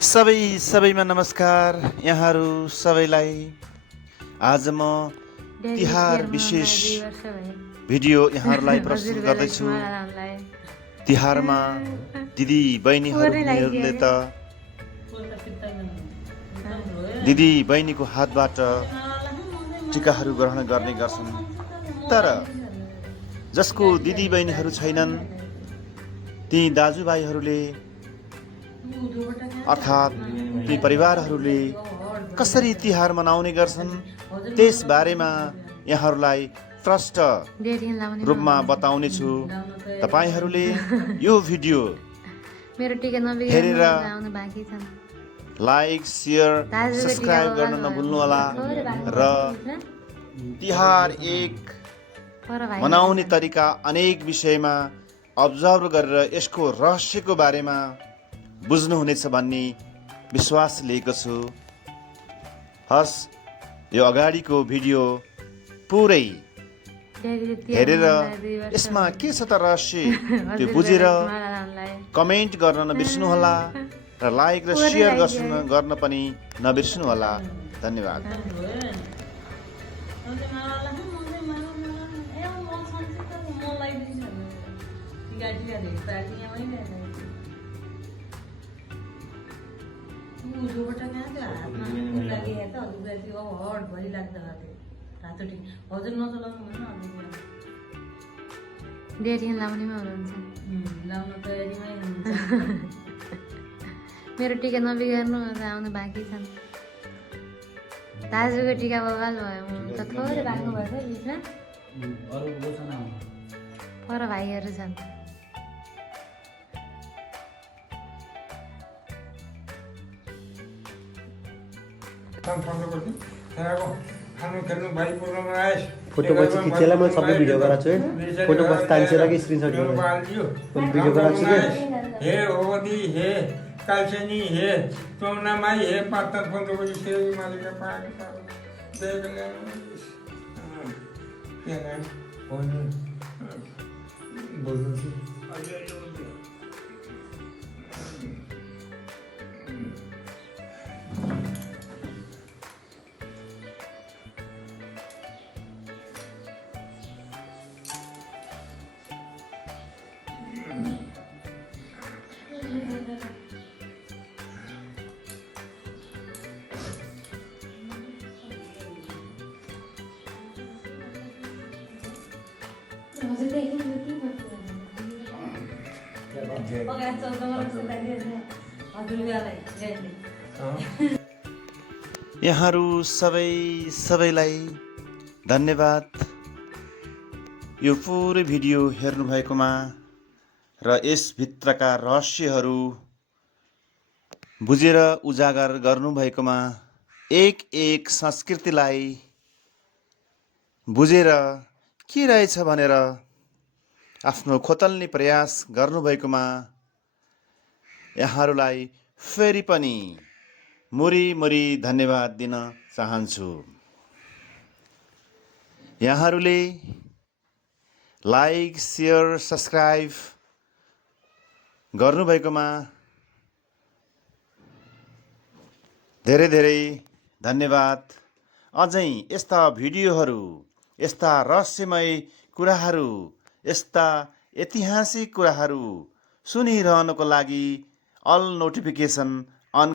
सबैमा नमस्कार यहाँहरू सबैलाई। आज म तिहार विशेष भिडियो यहाँहरूलाई प्रस्तुत गर्दैछु। तिहारमा दिदी बहिनीहरूले त दिदी बहिनीको हातबाट टिकाहरू ग्रहण गर्ने गर्छन्, तर जसको दिदी बहिनीहरू छैनन् ती दाजुभाइहरूले अर्थात् ती परिवारहरूले कसरी तिहार मनाउने गर्छन् त्यस बारेमा यहाँहरूलाई प्रष्ट रूपमा बताउने छु। तपाईहरूले यो भिडियो हेरेर लाइक, सेयर, सब्स्क्राइब गर्न नभुल्नुहोला र तिहार एक मनाउने तरिका अनेक विषयमा अब्जर्भ गरेर यसको रहस्यको बारेमा बुझ्नुहुनेछ भन्ने विश्वास लिएको छु। हस्, यो अगाडिको भिडियो पुरै हेरेर यसमा के छ त रहस्य त्यो बुझेर कमेन्ट गर्न नबिर्सनुहोला र लाइक र सेयर गर्न पनि नबिर्सनुहोला। धन्यवाद। मेरो टिका नबिगार्नु आउनु बाँकी छन्। दाजुको टिका बगाल भयो, त थोरै भएको भएछ बिचमा पर भाइहरू छन्। फोटो पछि खिचेला मैं सबै भिडियो गराएको छु। फोटो पछि तान्छेर कि स्क्रिनशट गरेर भिडियो गराएको छु। हे ओदी हे कालसेनी हे तोमनामाई हे पातर फोटो पछि सेवी मालिका पाएको छ। देवले के ना बोल्नु बोल्नु यहाँहरू सबैलाई धन्यवाद यो पुरै भिडियो हेर्नु भएकोमा र यसभित्रका रहस्यहरू बुझेर उजागर गर्नु भएकोमा, एक संस्कृतिलाई बुझेर के रहेछ भनेर आफ्नो खोतल्ने प्रयास गर्नुभएकोमा यहाँहरूलाई फेरि पनि मुरी धन्यवाद दिन चाहन्छु। यहाँहरूले लाइक, सेयर, सब्स्क्राइब गर्नुभएकोमा धेरै धन्यवाद। अझै यस्ता भिडियोहरू, यस्ता रहस्यमय कुराहरू, यस्ता ऐतिहासिक कुराहरू सुनिरहनको लागि अल नोटिफिकेसन